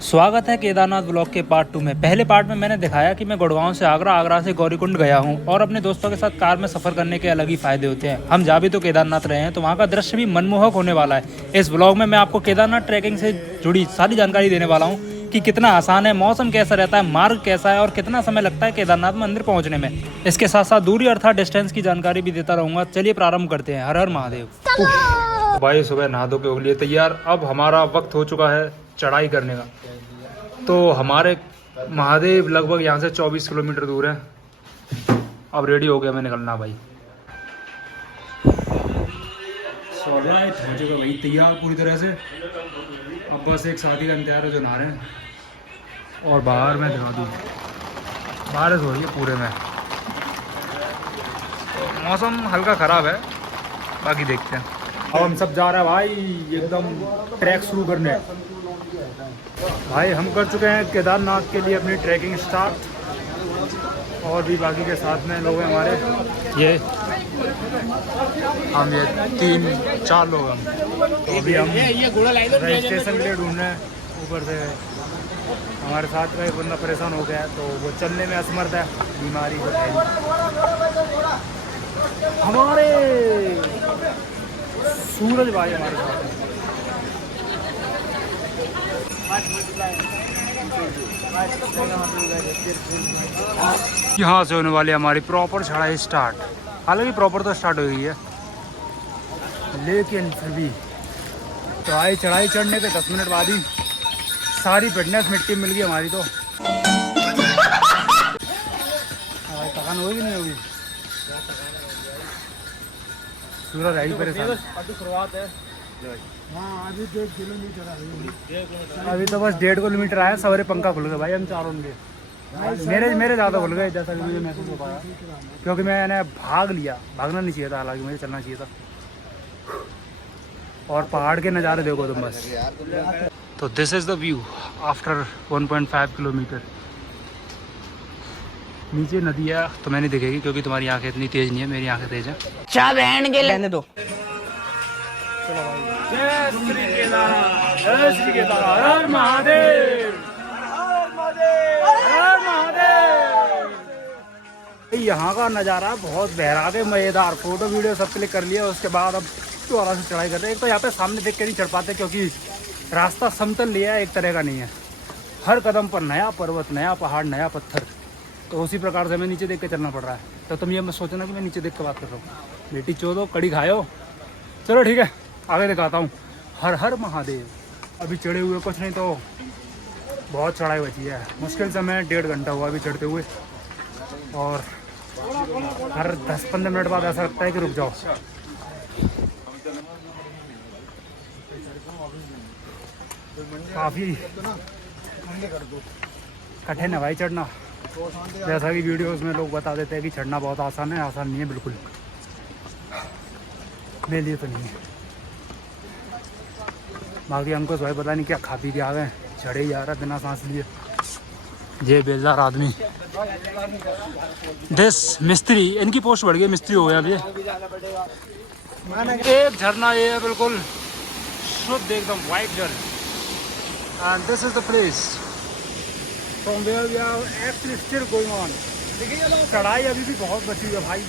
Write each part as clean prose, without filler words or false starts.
स्वागत है केदारनाथ ब्लॉग के पार्ट 2 में। पहले पार्ट में मैंने दिखाया कि मैं गुड़गांव से आगरा, आगरा से गौरीकुंड गया हूं और अपने दोस्तों के साथ कार में सफ़र करने के अलग ही फ़ायदे होते हैं। हम जा भी तो केदारनाथ रहे हैं तो वहां का दृश्य भी मनमोहक होने वाला है। इस ब्लॉग में मैं आपको केदारनाथ ट्रैकिंग से जुड़ी सारी जानकारी देने वाला हूँ कि कितना आसान है, मौसम कैसा रहता है, मार्ग कैसा है और कितना समय लगता है केदारनाथ मंदिर पहुँचने में। इसके साथ साथ दूरी अर्थात डिस्टेंस की जानकारी भी देता रहूँगा। चलिए प्रारंभ करते हैं। हर हर महादेव। भाई सुबह नहा धो के हो लिए तैयार। अब हमारा वक्त हो चुका है चढ़ाई करने का। तो हमारे महादेव लगभग यहाँ से 24 किलोमीटर दूर है। अब रेडी हो गया मैं निकलना भाई। ऑलराइट, हो चुका भाई तैयार पूरी तरह से। अब बस एक साथी का इंतजार है जो नहा रहे हैं। और बाहर मैं दिखा दूँ, बारिश हो रही है पूरे में। तो मौसम हल्का ख़राब है, बाकी देखते हैं। अब हम सब जा रहे हैं भाई एकदम ट्रैक शुरू करने। भाई हम कर चुके हैं केदारनाथ के लिए अपनी ट्रैकिंग स्टार्ट। और भी बाकी के साथ में लोग हैं हमारे, ये 3-4 लोग हम। तो अभी हम रजिस्ट्रेशन के लिए ढूंढ रहे हैं। ऊपर से हमारे साथ का एक बंदा परेशान हो गया है तो वो चलने में असमर्थ है, बीमारी को है। हमारे सूरज भाई हमारे साथ हैं। यहाँ से होने वाली हमारी प्रॉपर चढ़ाई स्टार्ट। हालांकि प्रॉपर तो स्टार्ट हो गई है, लेकिन फिर भी चढ़ाई चढ़ने के 10 मिनट बाद ही सारी फिटनेस मिट्टी मिल गई हमारी। तो थकान होगी नहीं होगी। सूरज है ही परेशान। शुरुआत है। हाँ अभी 1.5 किलोमीटर अभी तो बस 1.5 किलोमीटर आया। सवेरे पंखा खुल गया भाई हम चारों के। मेरे ज़्यादा खुल गए जैसा कि मुझे महसूस हो पाया, क्योंकि मैंने भाग लिया। भागना नहीं चाहिए था, हालांकि मुझे चलना चाहिए था। और पहाड़ के नज़ारे देखो तुम बस। तो this is the view after 1.5 kilometre. नीचे नदी है तो मैं नहीं दिखेगी क्योंकि तुम्हारी आंखें इतनी तेज़ नहीं है, मेरी आंखें तेज़ है। चाह बहन के लेने दो। चलो भाई, जय श्री केदारनाथ, जय श्री केदारनाथ, हर महादेव, हर महादेव, हर महादेव। यहाँ का नज़ारा बहुत बहराग है, मज़ेदार। फोटो वीडियो सब क्लिक कर लिया। उसके बाद अब दोबारा से चढ़ाई करते हैं। एक तो यहाँ पे सामने देख के नहीं चढ़ पाते क्योंकि रास्ता समतल लिया है, एक तरह का नहीं है। हर कदम पर नया पर्वत, नया पहाड़, नया पत्थर। तो उसी प्रकार से हमें नीचे देख के चलना पड़ रहा है। तो तुम ये मत सोचना कि मैं नीचे देख के बात कर रहा हूँ। बेटी चोदो कड़ी खाओ। चलो ठीक है, आगे दिखाता हूँ। हर हर महादेव। अभी चढ़े हुए कुछ नहीं तो बहुत चढ़ाई बची है। मुश्किल से मैं 1.5 घंटा हुआ अभी चढ़ते हुए। और हर 10-15 मिनट बाद ऐसा लगता है कि रुक जाओ। काफ़ी कठिन है भाई चढ़ना। जैसा कि वीडियोस में लोग बता देते हैं कि चढ़ना बहुत आसान है, आसान नहीं है बिल्कुल। मेरे लिए तो नहीं है। बाकी हमको भाई पता नहीं क्या खा पी के आ गए, चढ़े ही जा रहा बिना सांस लिए। ये बेजार आदमी दिस मिस्त्री, इनकी पोस्ट बढ़ गई, मिस्त्री हो गया अभी। एक झरना ये है बिल्कुल शुद्ध एकदम वाइट जल। And this is the place from where we are actually still going on. चढ़ाई अभी भी बहुत बची हुई है भाई।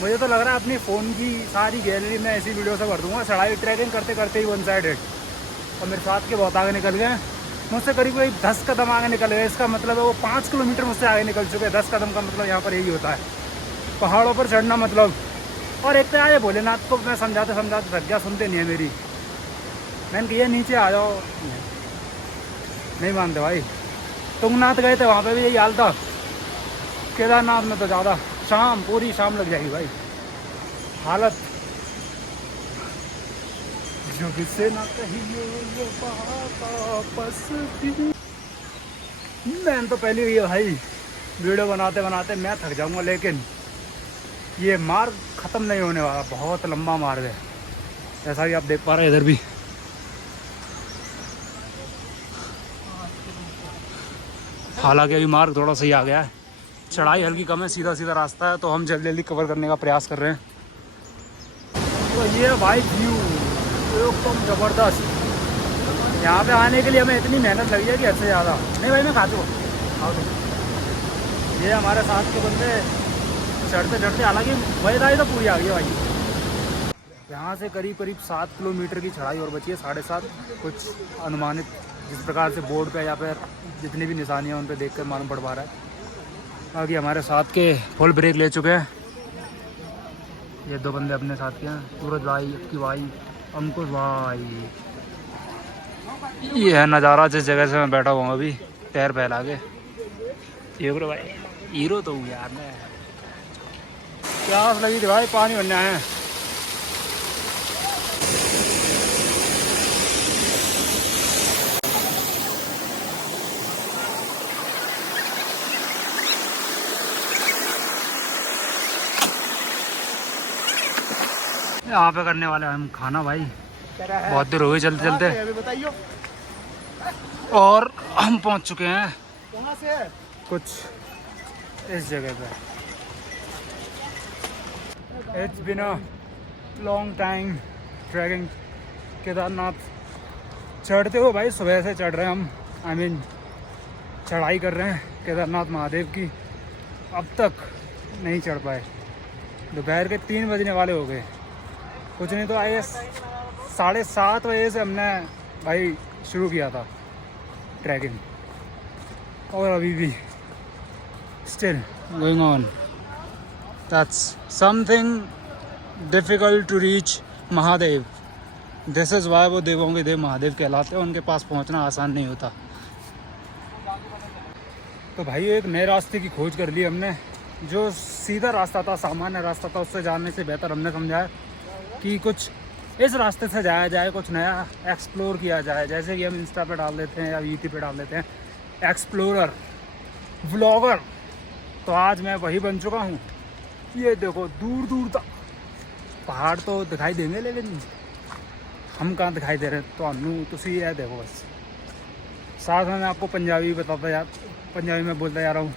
मुझे तो लग रहा है अपनी फ़ोन की सारी गैलरी में ऐसी वीडियो से भर दूंगा। चढ़ाई ट्रैकिंग करते करते ही 1 साइडेड। और मेरे साथ के बहुत आगे निकल गए, मुझसे करीब 10 कदम आगे निकल गए। इसका मतलब है वो 5 किलोमीटर मुझसे आगे निकल चुके हैं। 10 कदम का मतलब यहाँ पर यही होता है, पहाड़ों पर चढ़ना मतलब। और एक तो आए भोलेनाथ को मैं समझाते समझाते थक गया, सुनते नहीं है मेरी। मैंने कहा नीचे आ जाओ, नहीं मानते भाई। तुंगनाथ गए थे, वहाँ पर भी यही हाल था। केदारनाथ में तो ज़्यादा, शाम पूरी शाम लग जाएगी भाई। हालत जो किसे ना कहियो वो वापस। मैं तो पहले ही भाई वीडियो बनाते बनाते मैं थक जाऊंगा, लेकिन ये मार्ग ख़त्म नहीं होने वाला। बहुत लंबा मार्ग है, जैसा कि आप देख पा रहे हैं इधर भी। हालांकि अभी मार्ग थोड़ा सही आ गया है, चढ़ाई हल्की कम है, सीधा सीधा रास्ता है। तो हम जल्दी जल्दी कवर करने का प्रयास कर रहे हैं। तो ये भाई व्यू एकदम ज़बरदस्त। यहाँ पे आने के लिए हमें इतनी मेहनत लगी है कि हद से ज़्यादा। नहीं भाई मैं खा चुका। ये हमारे साथ के बंदे चढ़ते चढ़ते, हालांकि मज़ेदारी तो पूरी आ गई है भाई। यहाँ से करीब करीब 7 किलोमीटर की चढ़ाई और बची है, 7.5 कुछ अनुमानित, जिस प्रकार से बोर्ड पे या फिर जितनी भी निशानियाँ उन पर देख कर मालूम पड़ पा रहा है। बाकी हमारे साथ के फुल ब्रेक ले चुके हैं ये 2 बंदे अपने साथ के हैं, सूरज भाई, अक्की भाई, अंकुश भाई। ये है नज़ारा जिस जगह से मैं बैठा हुआ हूँ अभी, पैर फैला के। ये भाई हीरो तो हूँ यार मैं। प्यास लगी थी भाई, पानी भरने आए हैं। यहाँ पे करने वाले हम खाना भाई, बहुत देर हो गई चलते चलते, बताइए और हम पहुँच चुके हैं कहाँ से है? कुछ इस जगह पे। It's been a long time trekking Kedarnath. चढ़ते हो भाई, सुबह से चढ़ रहे हैं हम, आई मीन चढ़ाई कर रहे हैं केदारनाथ महादेव की। अब तक नहीं चढ़ पाए, दोपहर के 3 बजने वाले हो गए। कुछ नहीं तो आए 7:30 बजे से हमने भाई शुरू किया था ट्रैकिंग, और अभी भी still going on. That's something difficult to reach Mahadev. This is why वो देवों के देव महादेव कहलाते हैं, उनके पास पहुंचना आसान नहीं होता। तो भाई एक नए रास्ते की खोज कर ली हमने। जो सीधा रास्ता था, सामान्य रास्ता था, उससे जाने से बेहतर हमने समझा कि कुछ इस रास्ते से जाया जाए, कुछ नया एक्सप्लोर किया जाए। जैसे कि हम इंस्टा पे डाल देते हैं या यूट्यूब पे डाल देते हैं एक्सप्लोरर, व्लॉगर। तो आज मैं वही बन चुका हूँ। ये देखो दूर दूर तक पहाड़ तो दिखाई देंगे, लेकिन हम कहाँ दिखाई दे रहे हैं। तो हम तुसी ये देखो बस। साथ में मैं आपको पंजाबी पंजाबी में बोलता जा रहा हूँ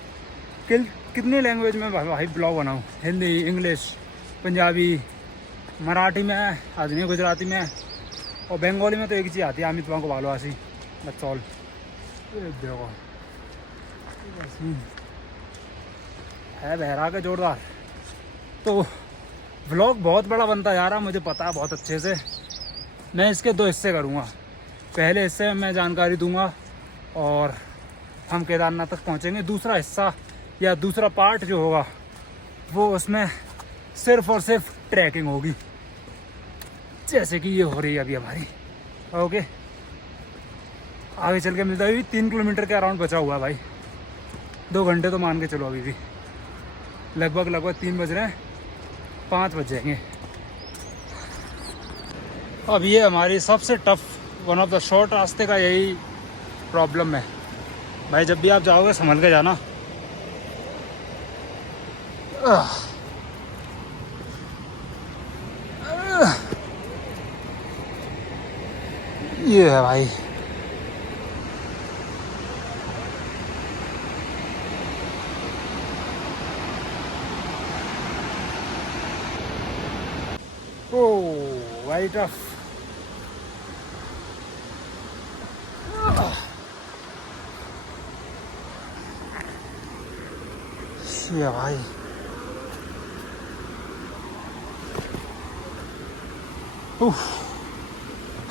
कि कितनी लैंग्वेज में भाई ब्लॉग बनाऊँ, हिंदी, इंग्लिश, पंजाबी, मराठी में, आदमी गुजराती में, और बंगाली में तो एक ही चीज़ आती है, अमित को भालोवासी, दैट्स ऑल। देखो है बहरा के जोरदार। तो व्लॉग बहुत बड़ा बनता जा रहा है, मुझे पता है बहुत अच्छे से। मैं इसके 2 हिस्से करूँगा। पहले हिस्से में मैं जानकारी दूंगा और हम केदारनाथ तक पहुँचेंगे। दूसरा हिस्सा या दूसरा पार्ट जो होगा वो उसमें सिर्फ और सिर्फ ट्रैकिंग होगी, जैसे कि ये हो रही है अभी हमारी। ओके, आगे चल के मिलता है। अभी 3 किलोमीटर के अराउंड बचा हुआ है भाई। 2 घंटे तो मान के चलो, अभी भी लगभग 3 बज रहे हैं, 5 बज जाएंगे। अब ये हमारी सबसे tough, one of the short रास्ते का यही प्रॉब्लम है भाई। जब भी आप जाओगे संभल के जाना। ये है भाई, ओह वेरी टफ। ये भाई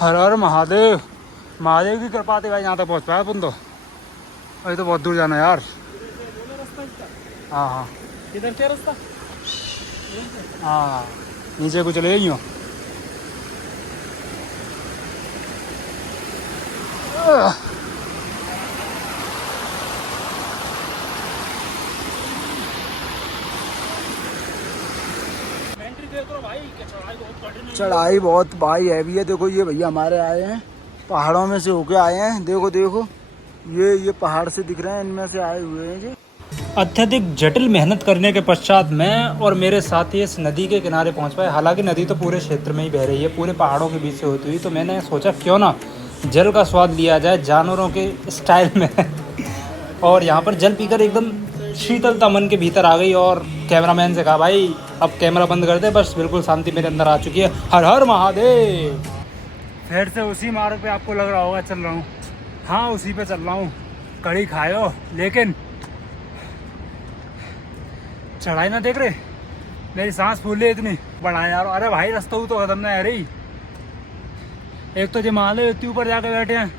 हर हर महादेव। महादेव की कृपा थी भाई यहाँ तक पहुँच पाया अपन तो। अभी तो बहुत दूर जाना यार। हाँ हाँ, किधर क्या रास्ता? हाँ नीचे को चले गई हो। चढ़ाई बहुत भाई हैवी है। देखो ये भैया हमारे आए हैं, पहाड़ों में से होके आए हैं। देखो देखो ये पहाड़ से दिख रहे हैं, इनमें से आए हुए हैं जी। अत्यधिक जटिल मेहनत करने के पश्चात मैं और मेरे साथी इस नदी के किनारे पहुंच पाए। हालांकि नदी तो पूरे क्षेत्र में ही बह रही है, पूरे पहाड़ों के बीच से होती हुई। तो मैंने सोचा क्यों ना जल का स्वाद लिया जाए जानवरों के स्टाइल में। और यहाँ पर जल पीकर एकदम शीतलता मन के भीतर आ गई। और कैमरामैन से कहा भाई अब कैमरा बंद कर दे, बस बिल्कुल शांति मेरे अंदर आ चुकी है। हर हर महादेव। फिर से उसी मार्ग पे आपको लग रहा होगा चल रहा हूँ। हाँ उसी पे चल रहा हूँ। कड़ी खायो लेकिन चढ़ाई ना देख रहे, मेरी सांस फूल रही इतनी बढ़ाए यार। अरे भाई रास्ता तो खत्म ना है रही। एक तो जमाले इतनी ऊपर जाके बैठे हैं,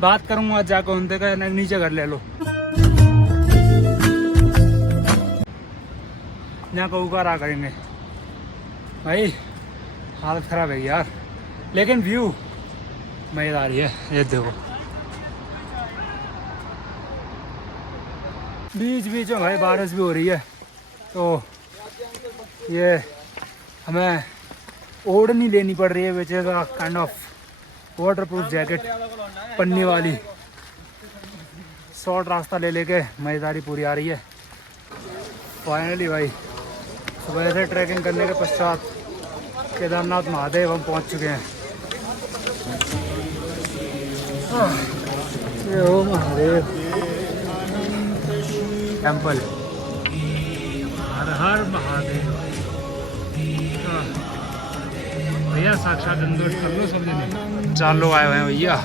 बात करूँगा जाकर उनसे का नीचे घर ले लो। यहाँ को ऊपर आ करेंगे भाई, हालत ख़राब है यार, लेकिन व्यू मज़ेदार है। ये देखो बीच बीच में भाई बारिश भी हो रही है, तो ये हमें ओढ़नी लेनी पड़ रही है, which is kind of water proof jacket, पन्नी वाली। शॉर्ट रास्ता ले लेके मज़ेदारी पूरी आ रही है। फाइनली भाई सुबह से ट्रैकिंग करने के पश्चात केदारनाथ महादेव हम पहुंच चुके हैं। ये हो महादेव टेम्पल, हर हर महादेव। भैया साक्षात संतोष कर लो सब जने। 4 लोग आए हुए हैं भैया।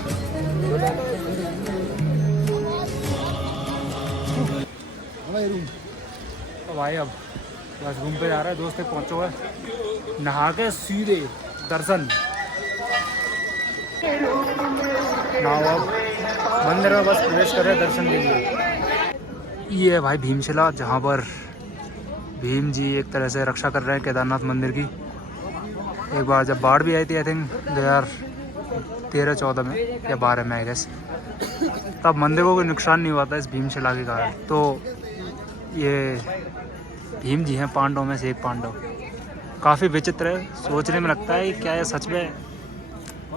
तो भाई अब बस रूम पे जा रहा है, दोस्त तक पहुँचो है, नहा के सीधे दर्शन। नाव अब मंदिर में बस प्रवेश कर रहे हैं दर्शन के लिए। ये है भाई भीमशिला, जहाँ पर भीम जी एक तरह से रक्षा कर रहे हैं केदारनाथ मंदिर की। एक बार जब बाढ़ भी आई थी, आई थिंक 2013-14 में या 12 में आई गेस, तब मंदिर को कोई नुकसान नहीं हुआ था इस भीमशिला के कारण। तो ये भीम जी हैं पांडवों में से एक पांडव। काफ़ी विचित्र है, सोचने में लगता है कि क्या ये सच में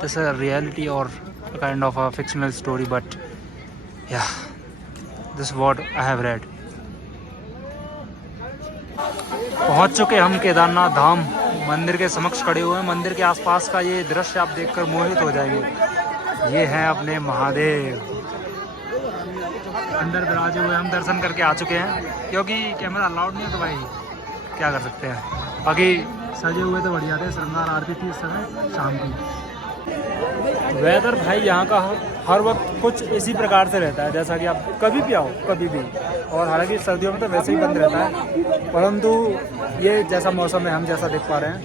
दिस इज रियलिटी और kind of a fictional story, but या this what I have read. पहुंच चुके हम केदारनाथ धाम, मंदिर के समक्ष खड़े हुए हैं। मंदिर के आसपास का ये दृश्य आप देखकर मोहित हो जाएंगे। ये हैं अपने महादेव अंदर विराजे हुए। हम दर्शन करके आ चुके हैं, क्योंकि कैमरा अलाउड नहीं है तो भाई क्या कर सकते हैं। बाकी सजे हुए तो बढ़िया थे, श्रृंगार आरती थी इस समय शाम की। वेदर भाई यहाँ का हर वक्त कुछ इसी प्रकार से रहता है, जैसा कि आप कभी भी आओ कभी भी। और हालांकि सर्दियों में तो वैसे ही बंद रहता है, परंतु ये जैसा मौसम है हम जैसा देख पा रहे हैं,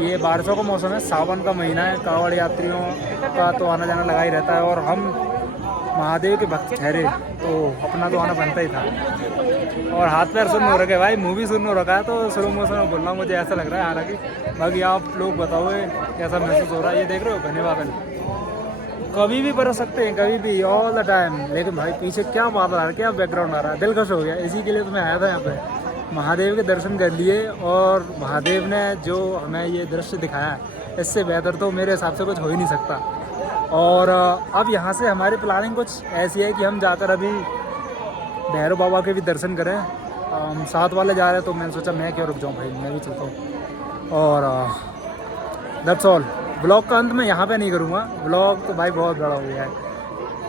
ये बारिशों का मौसम है, सावन का महीना है, कांवड़ यात्रियों का तो आना जाना लगा ही रहता है। और हम महादेव के भक्त ठहरे तो अपना तो आना बनता ही था। और हाथ पैर सुन्न हो रखे भाई, मुँह भी सुन्न हो रखा है, तो स्लो मोशन में बोल रहा हूँ, मुझे ऐसा लग रहा है। हालांकि बाकी आप लोग बताओ कैसा महसूस हो रहा है। ये देख रहे हो घने बादल, कभी भी बरस सकते हैं, कभी भी, ऑल द टाइम। लेकिन भाई पीछे क्या बादल आ रहा है, क्या बैकग्राउंड आ रहा है, दिल खुश हो गया। इसी के लिए तो मैं आया था यहाँ पे, महादेव के दर्शन कर लिए। और महादेव ने जो हमें ये दृश्य दिखाया है, इससे बेहतर तो मेरे हिसाब से कुछ हो ही नहीं सकता। और अब यहाँ से हमारी प्लानिंग कुछ ऐसी है कि हम जाकर अभी भैरव बाबा के भी दर्शन करें। हम साथ वाले जा रहे हैं, तो मैंने सोचा मैं क्यों रुक जाऊँ भाई, मैं भी चलता हूँ। और दैट्स ऑल। ब्लॉग का अंत मैं यहाँ पे नहीं करूँगा, ब्लॉग तो भाई बहुत बड़ा हो गया है।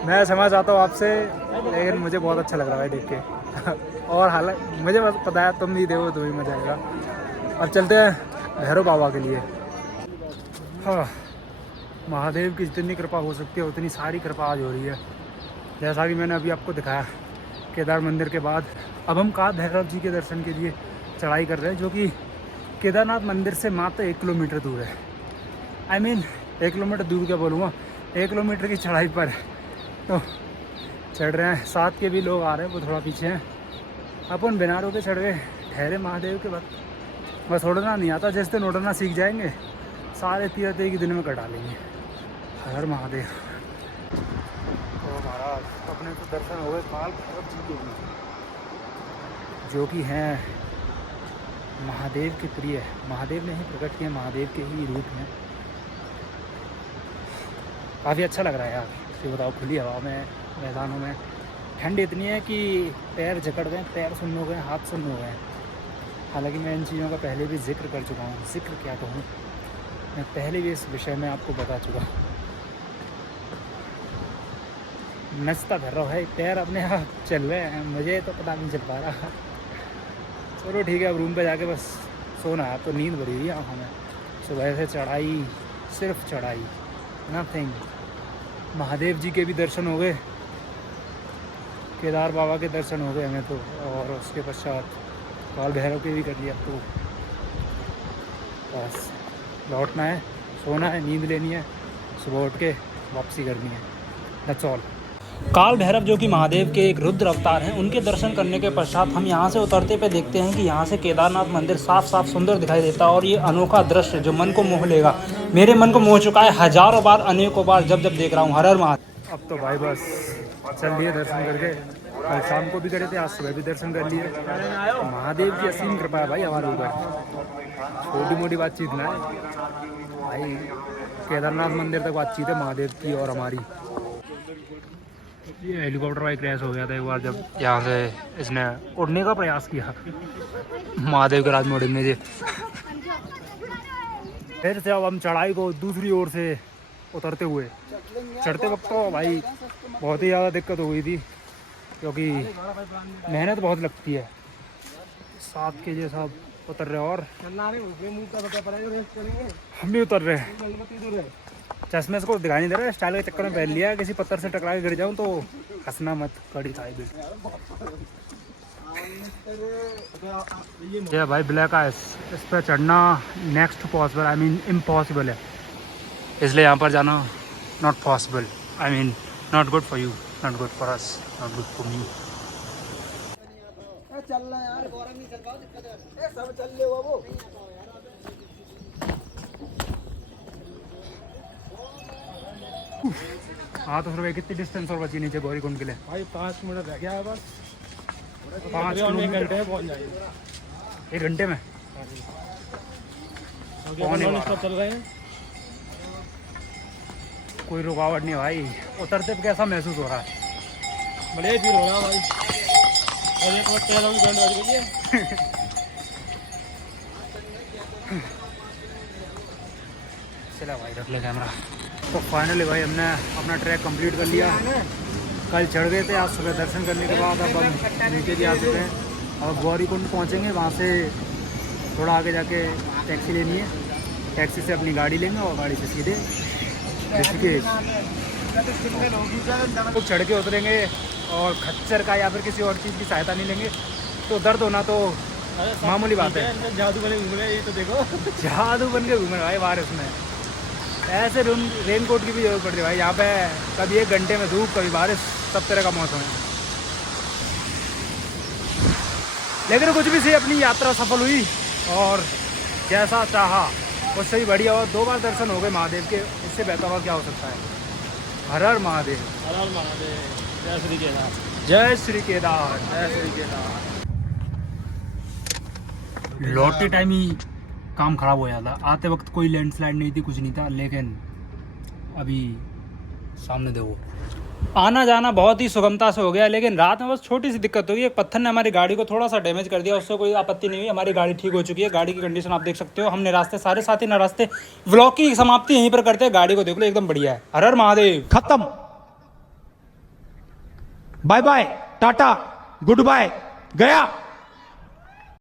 मैं क्षमा चाहता हूँ आपसे, लेकिन मुझे बहुत अच्छा लग रहा है देख के। और हालांकि मुझे पता है तुम नहीं देखो तो भी मजा आएगा। अब चलते हैं भैरव बाबा के लिए। हाँ, महादेव की जितनी कृपा हो सकती है उतनी सारी कृपा आज हो रही है। जैसा कि मैंने अभी आपको दिखाया, केदार मंदिर के बाद अब हम काल भैरव जी के दर्शन के लिए चढ़ाई कर रहे हैं, जो कि केदारनाथ मंदिर से मात्र 1 किलोमीटर दूर है। I mean 1 किलोमीटर दूर क्या बोलूँगा, 1 किलोमीटर की चढ़ाई पर तो चढ़ रहे हैं। साथ के भी लोग आ रहे हैं, वो थोड़ा पीछे हैं। अपन बिना रोके चढ़ गए, ठहरे महादेव के वक्त। बस उड़ना नहीं आता, जिस दिन उड़ना सीख जाएंगे सारे तीर्थ एक ही दिन में कटा लेंगे। हर महादेव। तो महाराज अपने तो दर्शन हो गए काल भैरव जी के भी, जो कि हैं महादेव के प्रिय। महादेव ने ही प्रकट किए, महादेव के ही रूप हैं। काफ़ी अच्छा लग रहा है यार, ये बताओ, खुली हवा में, मैदानों में। ठंड इतनी है कि पैर जकड़ गए, पैर सुन्न हो गए, हाथ सुन्न हो गए। हालांकि मैं इन चीज़ों का पहले भी जिक्र कर चुका हूँ। जिक्र क्या कहूँ, मैं पहले भी इस विषय में आपको बता चुका। नचता फिर रहा है, पैर अपने आप चल रहे हैं, मुझे तो पता नहीं चल पा रहा। चलो ठीक है, अब रूम पे जाके बस सोना है। तो नींद भरी हुई है आँखों में, सुबह से चढ़ाई सिर्फ चढ़ाई, नथिंग। महादेव जी के भी दर्शन हो गए, केदार बाबा के दर्शन हो गए हमें तो, और उसके पश्चात काल भैरव के भी कर लिया। तो बस लौटना है, सोना है, नींद लेनी है, सुबह उठ के वापसी करनी है, दैट्स ऑल। काल भैरव जो कि महादेव के एक रुद्र अवतार हैं, उनके दर्शन करने के पश्चात हम यहाँ से उतरते पे देखते हैं कि यहाँ से केदारनाथ मंदिर साफ साफ सुंदर दिखाई देता है। और ये अनोखा दृश्य जो मन को मोह लेगा, मेरे मन को मोह चुका है हजारों बार, अनेकों बार, जब जब देख रहा हूँ। हर हर महादेव। अब तो भाई बस चल लिए दर्शन करके, कल शाम को भी करे थे, आज सुबह भी दर्शन कर लिए। महादेव की असीम कृपा है भाई हमारे ऊपर, छोटी मोटी बातचीत ना है भाई, केदारनाथ मंदिर तक बातचीत है महादेव की और हमारी। ये हेलीकॉप्टर भाई क्रैश हो गया था एक बार, जब यहाँ से इसने उड़ने का प्रयास किया महादेव के राज में उड़ने से। फिर से अब हम चढ़ाई को दूसरी ओर से उतरते हुए, चढ़ते वक्त तो भाई बहुत ही ज़्यादा दिक्कत हो गई थी, क्योंकि मेहनत बहुत लगती है। 7 के सब उतर रहे और हम भी उतर रहे हैं। चश्मे को दिखाई नहीं दे रहा, स्टाइल के चक्कर में पहन लिया, किसी पत्थर से टकरा के गिर जाऊं तो हंसना मत, कड़ी खाई भी। ये भाई ब्लैक आइस, इस पर चढ़ना next possible, I mean impossible है, इसलिए यहाँ पर जाना not possible, I mean not good for you, not good for us, not good for me. चलना यार, गौरव नहीं चल पाओ, दिक्कत है, सब चल ले वो। हाँ तो फिर कितनी डिस्टेंस और बची नीचे गौरीकुंड के लिए? भाई 5 मिनट रह गया है बस, 5 घंटे में पहुंच जाएंगे। 1 घंटे में चल रहे हैं, कोई रुकावट नहीं भाई। उतरते पे कैसा महसूस हो रहा है? बड़े फील हो रहा भाई, और एक वक्त तेरा भी बैंड बज गई है। चला भाई रख ले कैमरा। तो फाइनली भाई हमने अपना ट्रैक कंप्लीट कर लिया। कल चढ़ गए थे, आज सुबह दर्शन करने के बाद अब हम नीचे भी आ चुके हैं। अब गौरीकुंड पहुंचेंगे, वहां से थोड़ा आगे जाके टैक्सी लेनी है, टैक्सी से अपनी गाड़ी लेंगे और गाड़ी से सीधे ऋषिकेश तो चढ़ के उतरेंगे। और खच्चर का या फिर किसी और चीज़ की सहायता नहीं लेंगे, तो दर्द होना तो मामूली बात है। जादू बने घूम रहे, ये तो देखो जादू बन के घूमे भाई बारिश में, ऐसे रेन कोट की भी जरूरत पड़ती है भाई। यहाँ पे कभी 1 घंटे में धूप, कभी बारिश, सब तरह का मौसम है। लेकिन कुछ भी सही, अपनी यात्रा सफल हुई और जैसा चाहा उससे भी बढ़िया। और 2 बार दर्शन हो गए महादेव के, इससे बेहतर और क्या हो सकता है। हर हर महादेव, हर हर महादेव, जय श्री केदार, जय श्री केदार, जय श्री केदार। लौटते टाइम ही काम खराब हो जाता, आते वक्त कोई लैंडस्लाइड नहीं थी, कुछ नहीं था, लेकिन अभी सामने देखो। आना जाना बहुत ही सुगमता से हो गया, लेकिन रात में बस छोटी सी दिक्कत होगी। एक पत्थर ने हमारी गाड़ी को थोड़ा सा डैमेज कर दिया, उससे कोई आपत्ति नहीं हुई। हमारी गाड़ी ठीक हो चुकी है, गाड़ी की कंडीशन आप देख सकते हो। हमने रास्ते सारे साथी ना रास्ते व्लॉग की समाप्ति यहीं पर करते हैं। गाड़ी को देख लो, एकदम बढ़िया है। हर हर महादेव। खत्म, bye bye, tata, good bye, गया।